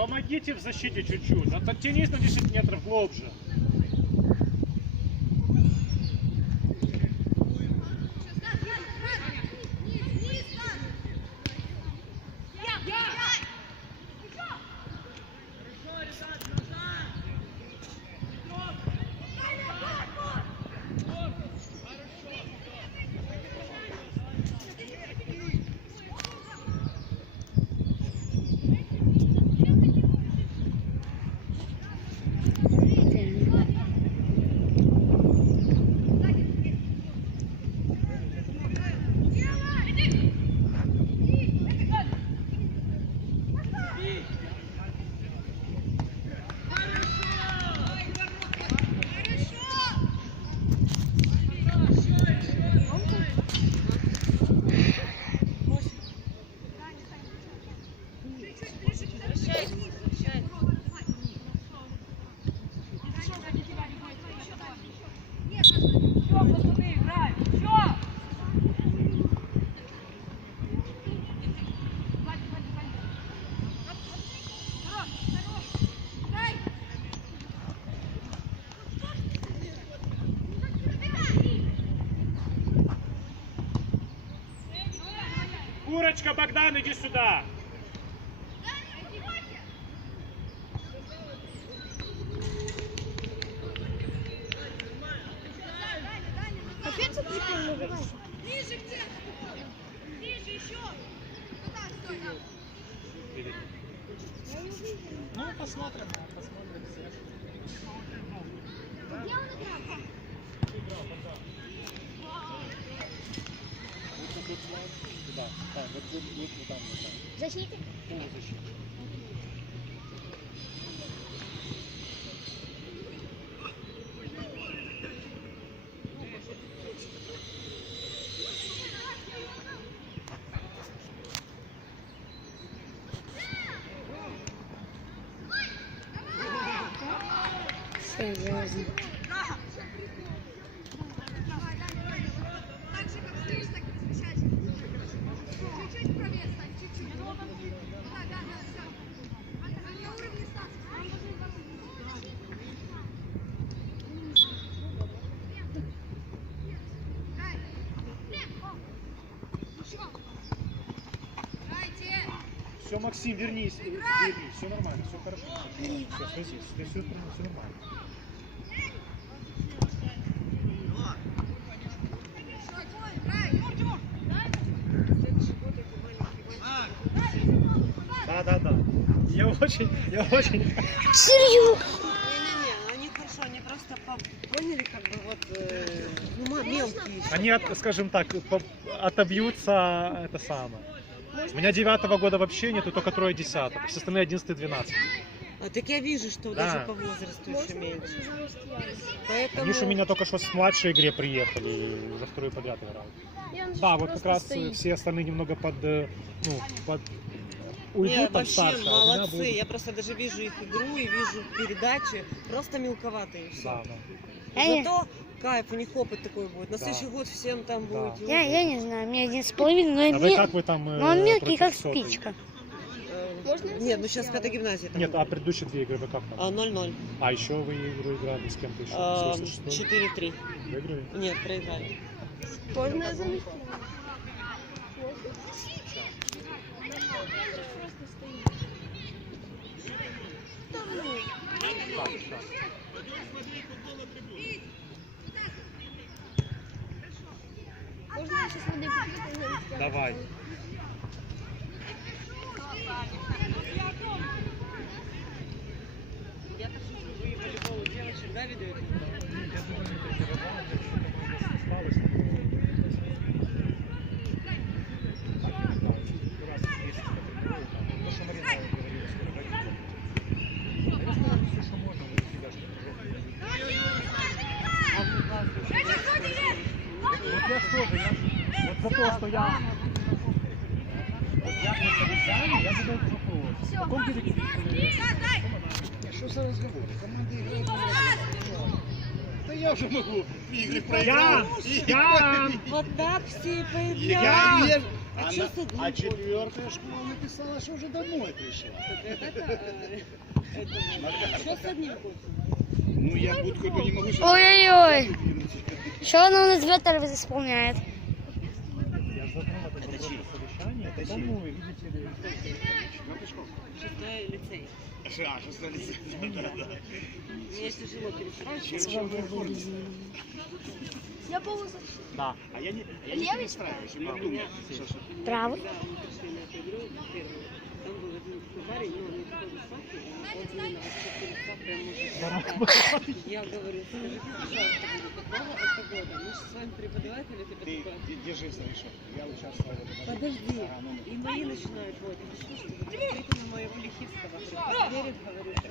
Помогите в защите чуть-чуть. Оттянись на 10 метров глубже. Курочка, Богдан, иди сюда. Опять это прикольно, давай. Ну, посмотрим, посмотрим. Где он играл? Да, да, вот, вот, вот, там. Защитник? Полузащита. Серьезно. Чуть-чуть правее стань, чуть-чуть. Вот так, да, да, всё. На уровне Стаса. Дай. Еще. Дайте. Все, Максим, вернись. Вернись, все нормально, все хорошо. Все, здесь, стой, все, все нормально. Да, да, да. Я очень, я очень. Серьезно. Не-не-не, они хорошо, они просто по- поняли, как бы вот, э, ну, мелкие. Они, от- скажем так, по- отобьются это самое. У меня девятого года вообще нету, только трое десятых. Все остальные одиннадцатый, двенадцатый. А, так я вижу, что Да. даже по возрасту еще меньше. Поэтому... Они же у меня только что с младшей игре приехали, и уже вторую подряд играют. Да, вот как раз э, все остальные немного под, э, ну, под уйдут Не, там вообще старше, а у меня молодцы. будут- Я просто даже вижу их игру и вижу передачи. Просто мелковатые все. Да, да. Зато кайф, у них опыт такой будет. На Да. следующий год всем там Да. будет. я, я не знаю, мне один с половиной, А но, вы не- как вы там? э, но он мелкий, против как сотой? спичка. Э, Можно Нет, ну сейчас пятая гимназия. Там Нет, а предыдущие две игры вы как там? А, 0-0. А еще вы игру играли с кем-то еще? А, С 86-й? 4-3. Выиграли? Нет, проиграли. Можно я замечу? Так, сейчас. Можно я сейчас воды попью? Давай. Я так слышу, вы волейбол у девочек, да, ведете? Вот я ж тоже, я вот за то, что я... Вот я просто вещаю, я задаю вопрос. В каком перекрестке? Что за разговор? Команда играет. Да я уже могу игры Я, проиграть. я, Вот так все и Я А А, одним а четвертая школа написала, что уже домой пришла. Что с одним? Ну, я будку эту не могу Ой-ой-ой. Что он у нас ветер исполняет? Я это чьи? Это чьи? ну, видите? Шестой лицей. А, лицей. Мне тяжело да. А я не, я не перестраиваюсь, у меня? Правый. Я говорю, скажите, пожалуйста, говорю, какого это года? Мы же с вами преподаватели, ты Ты такой, д- держись за решетку. Я участвовал в этом. Подожди. А, ну, ну. И мои начинают, вот, и что, что вы смотрите на моего Лихивского, говорю, верит, говорю, что.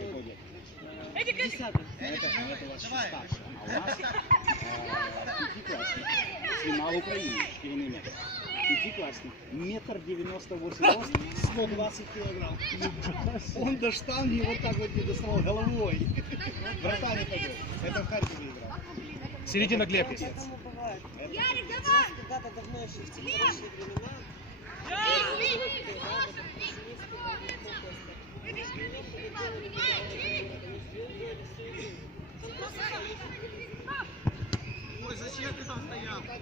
Ну, это, ну, это у вас старше. А у нас пятиклассник. Снимал Украине, шкиряный метр. Пятиклассник. Метр девяносто восемь рост, 120 килограмм. Он до штанги вот так вот не доставал головой. Братан ходил. Это в Харькове играл. Середина Глеб, есть. Ярик, давай! Когда-то давно еще в те времена.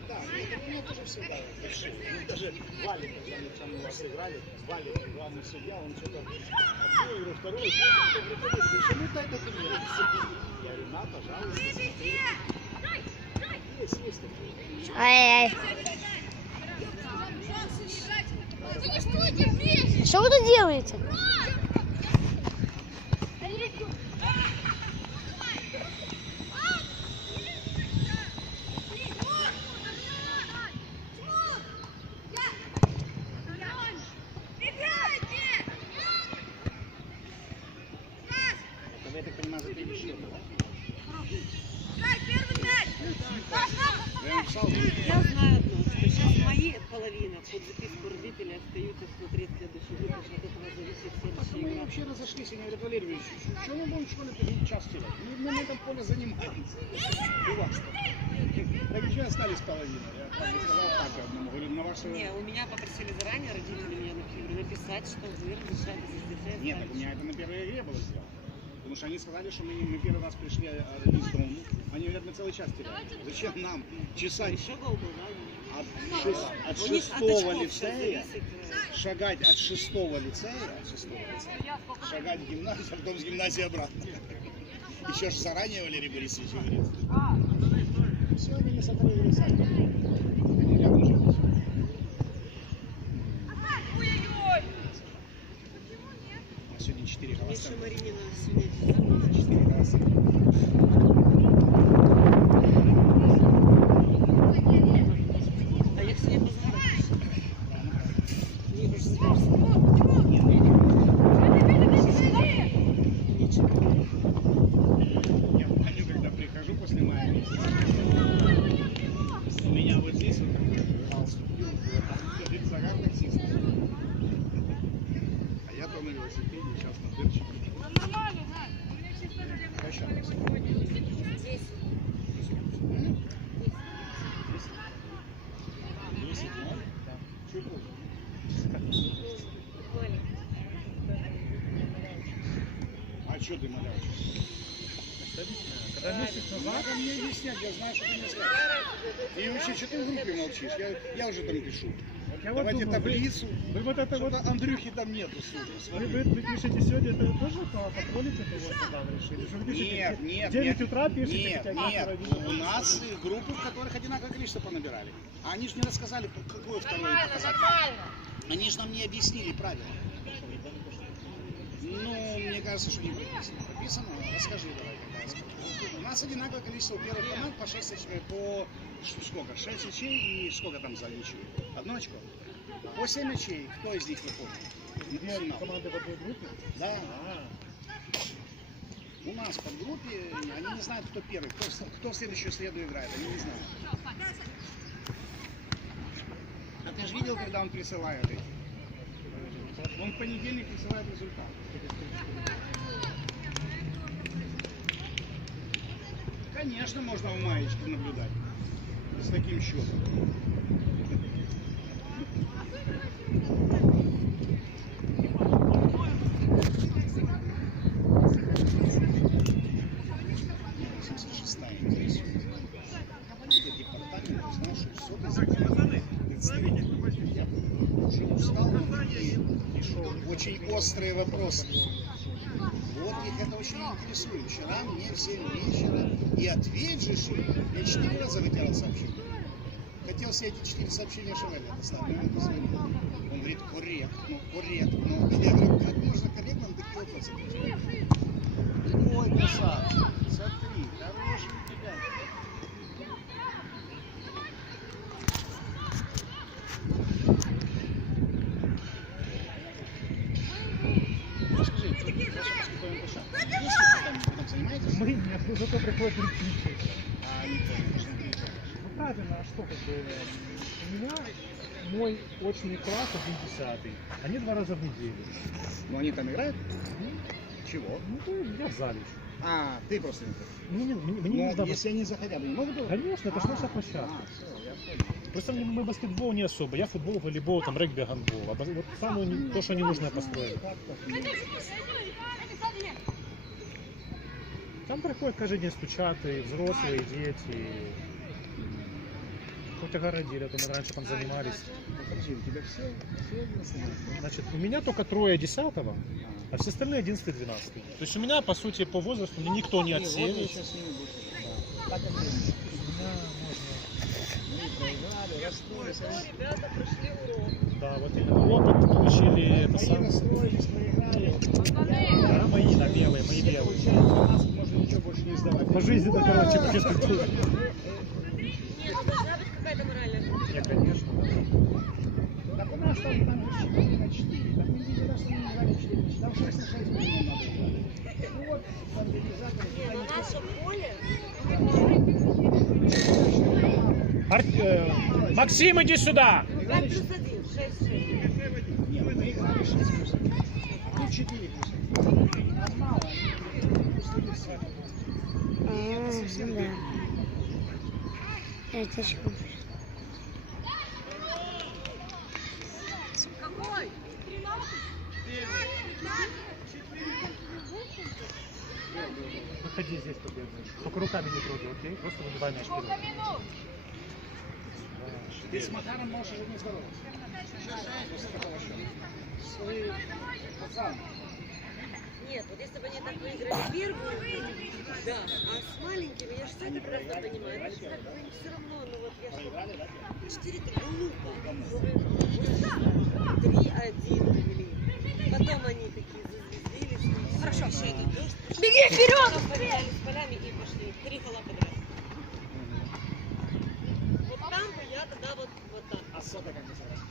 Да, это меня тоже всегда. Ну, даже Валик, когда мы там у вас играли, Валик, главный судья, он что-то одну игру, вторую, третью, приходит, говорит, ну дай документы. Я говорю, на, пожалуйста. Есть, есть такие. Ай-ай. Что вы тут делаете? Это вы, я так понимаю, за три счета, да? Я написал, Я знаю одно, что сейчас мои половина под записку родителей остаются смотреть следующий выпуск. От этого зависит мы следующая игра. вообще разошлись, они говорят, Валерий Ильич, что мы будем в школе час терять? Мы, мы на этом поле занимаемся. У вас что? Так еще остались половина. Я правда сказал так одному, говорю, на ваше... Не, у меня попросили заранее родители меня написать, что вы разрешаете за детей Нет, так у меня это на первой игре было сделано. Потому что они сказали, что мы, мы первый раз пришли а, из дома. Они говорят, мы целый час теряем. Зачем нам часа от, шест- от У них от шестого лицея э, шагать от шестого лицея, от шестого лицея, шагать в гимназию, а потом с гимназии обратно. Еще ж заранее Валерий Борисович говорит. Все, они не сотворили сами. Они рядом живут. А сегодня четыре голоса. Голоса. А я сегодня позвонила. Не, уже сдался. Нет, Ничего. Я помню, когда прихожу после мая месяца, у меня вот здесь вот галстук, вот там стоит загар таксиста. А я то на велосипеде, сейчас на дырчике. Качаюсь. М? Десять, ноль? Чуть хуже. А что ты малявишь? Когда месяц назад Надо мне объяснять, я знаю, что ты не знаешь. И вообще, что ты в группе молчишь? Я, я уже там пишу. я вот Давайте думаю, вы, таблицу. вы вот это вот Андрюхи там нету, судя. Вы, вы, вы пишете сегодня, это вы тоже по- подходите это вот сюда вы решили? Что вы пишете? Нет, нет, в 9 нет. утра пишете? Нет, хотя нет. У нас группы, в которых одинаковое количество понабирали. А они же не рассказали, какое второе показатель. Они же нам не объяснили правила. Ну, мне кажется, что не прописано. Прописано? Расскажи давай, У нас одинаковое количество первых команд по 6 очей, по сколько? 6 очей и сколько там за ничью? Одно очко? По 7 очей. Кто из них выходит? Две Финал. команды в одной группе? Да. А, У нас под группе они не знают, кто первый, кто, кто в следующую среду играет, они не знают. А ты же видел, когда он присылает их? Он в понедельник присылает результат. Конечно, можно в маечке наблюдать. С таким счетом. Очень острые вопросы. Очень интересует. Вчера мне в 7 вечера и ответь же, я четыре раза вытирал сообщение. Хотел все эти четыре сообщения Шевеля доставить. ему позвонил. Он говорит, корректно, корректно. Я говорю, как можно корректно на такие вопросы? Ой, красавчик, смотри, хороший у тебя. Расскажи, что ты ваша поступаем душа? Есть ли там, вы там занимаетесь? Мы нет, ну зато приходят репетиции. А быть. Ну правильно, а что как бы у меня мой очный класс один десятый. Они два раза в неделю. Ну они там играют? Чего? Ну то я в зале. А, ты просто не хочешь. Мне, не- мне, Ну, нужно если они захотят, они могут? Конечно, это ж наша А, площадка. А, все, я понял. Просто мы баскетбол не особо. Я футбол, волейбол, там регби, гандбол. А вот самое то, что не нужно построить. Там приходят каждый день стучат и взрослые, и дети. и Хоть огородили, а то мы раньше там занимались. Значит, у меня только трое десятого, а все остальные 11 12 То есть у меня, по сути, по возрасту мне никто не отсеивает. Да. Да, вот именно опыт получили это самое. Да, мои, да, белые, мои белые. Получают 12, можно ничего больше не сдавать. По жизни, да, короче, по физкультуре. Быть какая-то моральная Я, конечно. Так у нас там, там же 4 на 4. Там мы видели, раз мы играли 4 на 4. Там 6 на 6 минимум надо играть. Ну вот, организаторы. Не, ну наше поле, Ар- э, Максим, иди сюда! пять плюс один, шесть, шесть. Нет, мы играли 6 плюс 1. А тут 4 плюс 1. Нам мало. Да. Это что? Выходи здесь побегаешь. Только руками не трогай, окей? Просто выбивай мяч вперед. Ты с Макаром можешь не здороваться. Свои пацаны. Нет, вот если бы они так выиграли первую, да, а с маленькими, я же все прекрасно понимаю, это бы им все равно, ну вот я же... Четыре это глупо. Три один повели. Потом они такие зазвездились. Хорошо, все дождь. Беги вперед! Потом поменялись полями и пошли. Три гола подряд. Вот там бы я тогда вот, вот так. А сода как называется?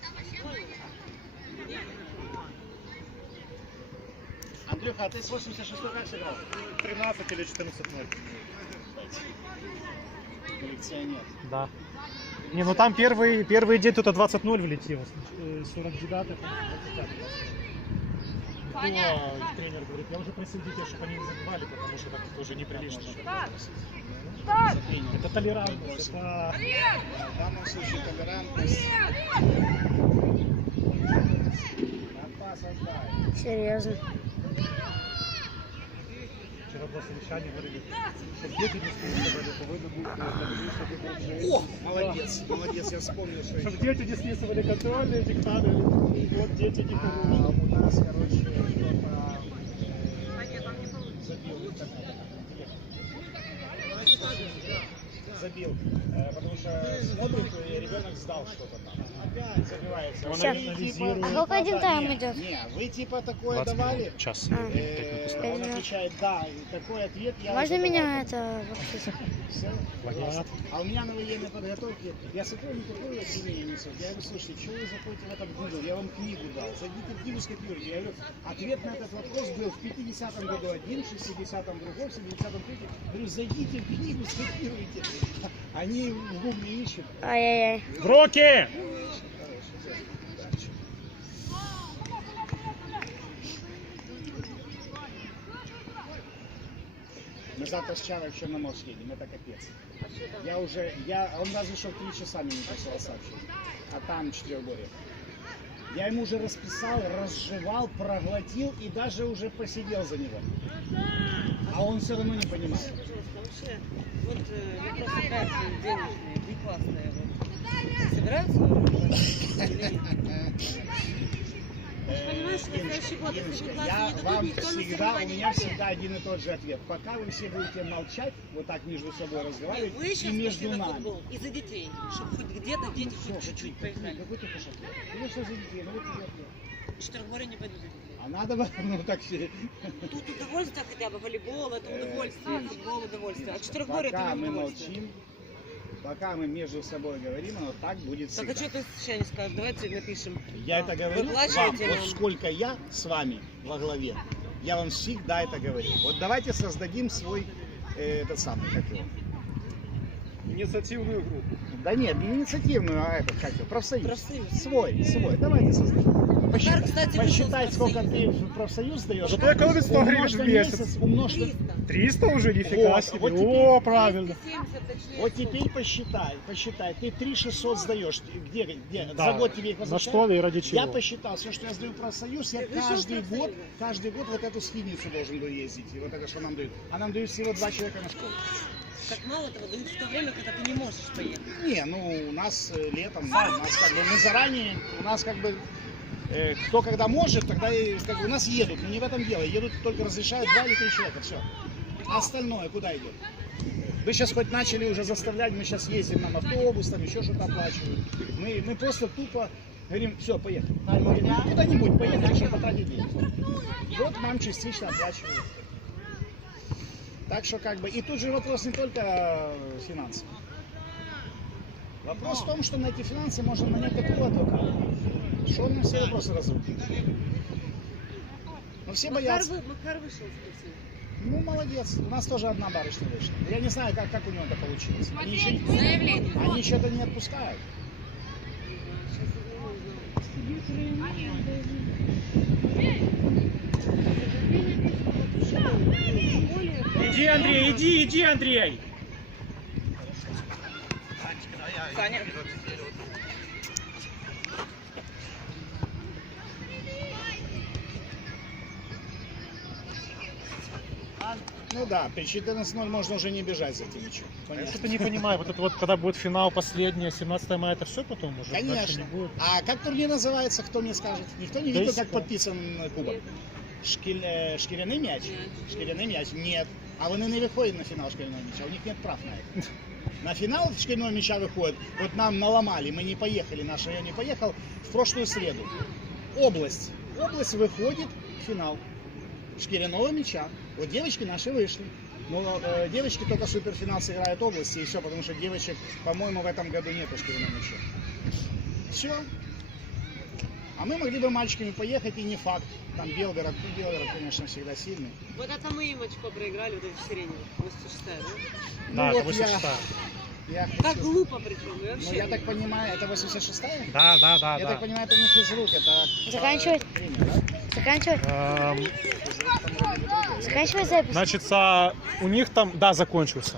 Андрюха, а ты с 86 как сыграл? 13 или 14 0 Коллекционер. Да. Не, ну там первый, первый день тут 20-0 влетело. Э, 49 там 25. Никто, их тренер говорит, я уже просил детей, чтобы они не забивали, потому что так тоже неприлично. За тренера. Это толерантность, это... В данном случае толерантность. Серьезно. Вчера было совещание, говорили, чтобы дети не вы бы чтобы О, молодец, молодец, я вспомнил, что еще. дети не списывали контрольные диктаты, и вот дети не А, порушили. у нас, короче, кто-то э, забил интернет. Забил, э, потому что смотрит, и ребенок сдал что-то там. Опять забивается. Он Вы анализирует. А сколько один тайм не, идет? Не, вы типа такое 20 давали, час. А. он отвечает да, и такой ответ я Можно меня это вообще? А у меня на военной подготовке, я сотрудник такой обвинение несу. Я говорю, слушайте, что вы заходите в этот Google? Я вам книгу дал. Зайдите в книгу, скопируйте. Я говорю, ответ на этот вопрос был в 50-м году один, в 60-м другой, в 70-м третий. Говорю, зайдите в книгу, скопируйте. Они в гугле ищут. Ай-яй-яй. В руки! Мы завтра с Чарой в Черноморск едем, это капец. Я уже, я, он разве что в три часа мне не прислал сообщение. А там четырехгорье. Я ему уже расписал, разжевал, проглотил и даже уже посидел за него. А он все равно не понимает. Вот э, вопрос опять денежные, не классные. Вот. Собираются? Я вам всегда, у меня всегда один и тот же ответ. Пока вы все будете молчать, вот так между собой разговаривать, Вы и между нами. из-за детей, чтобы хоть где-то дети Всё, хоть чуть-чуть поиграли. Какой ты? Ну что за детей? Ну вот тебе ответ. Четырехморье не пойдут за детей. А надо бы, ну так все. Тут удовольствие хотя бы, волейбол, это Э, удовольствие, футбол удовольствие, а четырехморье это Пока не мы удовольствие. молчим, пока мы между собой говорим, оно так будет Так всегда. а что ты сейчас не скажешь? Давайте напишем. Я это говорю вам, Выплачиваете вот сколько я с вами во главе, я вам всегда это говорю. Вот давайте создадим свой, э, этот самый, как его. Инициативную группу. Да нет, не инициативную, а этот, как его, профсоюз. Профсоюз. Свой, свой, давайте создадим. Посчитай, кстати, посчитай сколько ты в профсоюз даешь. Зато экономит 100 гривен в месяц. умножь на... 300. 300 уже, нифига Вот, себе. вот теперь- О, правильно. 270, точнее, Вот теперь посчитай, посчитай. Ты 3600 сдаешь. Где, где? Да. За год тебе их На возвращают? что и ради чего? Я посчитал, все, что я сдаю в профсоюз, я каждый год, каждый год вот эту схидницу должен был ездить. И вот это, что нам дают. А нам дают всего два человека на школу. Так мало этого дают в то время, когда ты не можешь поехать. Не, ну у нас э, летом, да, у нас как бы мы заранее, у нас как бы кто когда может, тогда и как у нас едут, но не в этом дело. Едут только разрешают два или три человека, все. А остальное куда идет? Вы сейчас хоть начали уже заставлять, мы сейчас ездим нам автобус, там еще что-то оплачивают. Мы, мы просто тупо говорим, все, поехали. Ну, Куда-нибудь поехали, чтобы потратить деньги. Вот нам частично оплачивают. Так что как бы, и тут же вопрос не только э, финансов. Вопрос в том, что на эти финансы можно нанять такого адвоката, что он все вопросы разрушит. Но все Макар, боятся. вы- Макар вышел с профсоюза. Ну, молодец. У нас тоже одна барышня вышла. Я не знаю, как, как у него это получилось. Они еще, Заявление. они еще это не отпускают. Иди, Андрей, иди, иди, Андрей. Саня. Ну да, при 14-0 можно уже не бежать за этим ничего. Я Понятно. что-то не понимаю, вот это вот, когда будет финал последний, 17 мая, это все потом уже? Дальше Конечно. не будет? А как турнир называется, кто мне скажет? Никто не Да видел, и как всё. подписан кубок? Шкіль, е, шкіряний м'яч? М'яч. Шкіряний м'яч? Нет. А вони не виходять на фінал шкільного м'яча, у них нет прав на это. На финал шкільного м'яча выходит, вот нам наломали, мы не поехали, наш район не поехал, в прошлую среду. Область. Область выходит в финал шкиряного мяча. Вот девочки наши вышли. Но э, девочки только суперфинал сыграют области и все, потому что девочек, по-моему, в этом году нету шкиряного мяча. Все. А мы могли бы мальчиками поехать, и не факт. Там Белгород, ну, Белгород, конечно, всегда сильный. Вот это мы им очко проиграли, вот это в Сиренево, 86 да? Да, Ну это вот я- 86 Я Так хочу- глупо причем, Ну, вообще. я так понимаю, это 86-я? Да, да, да, я да. так понимаю, это не физрук, это... Заканчивать? э, тренер, да? Заканчивай. Эм, Заканчивай запись. значит, у них там, да, закончился.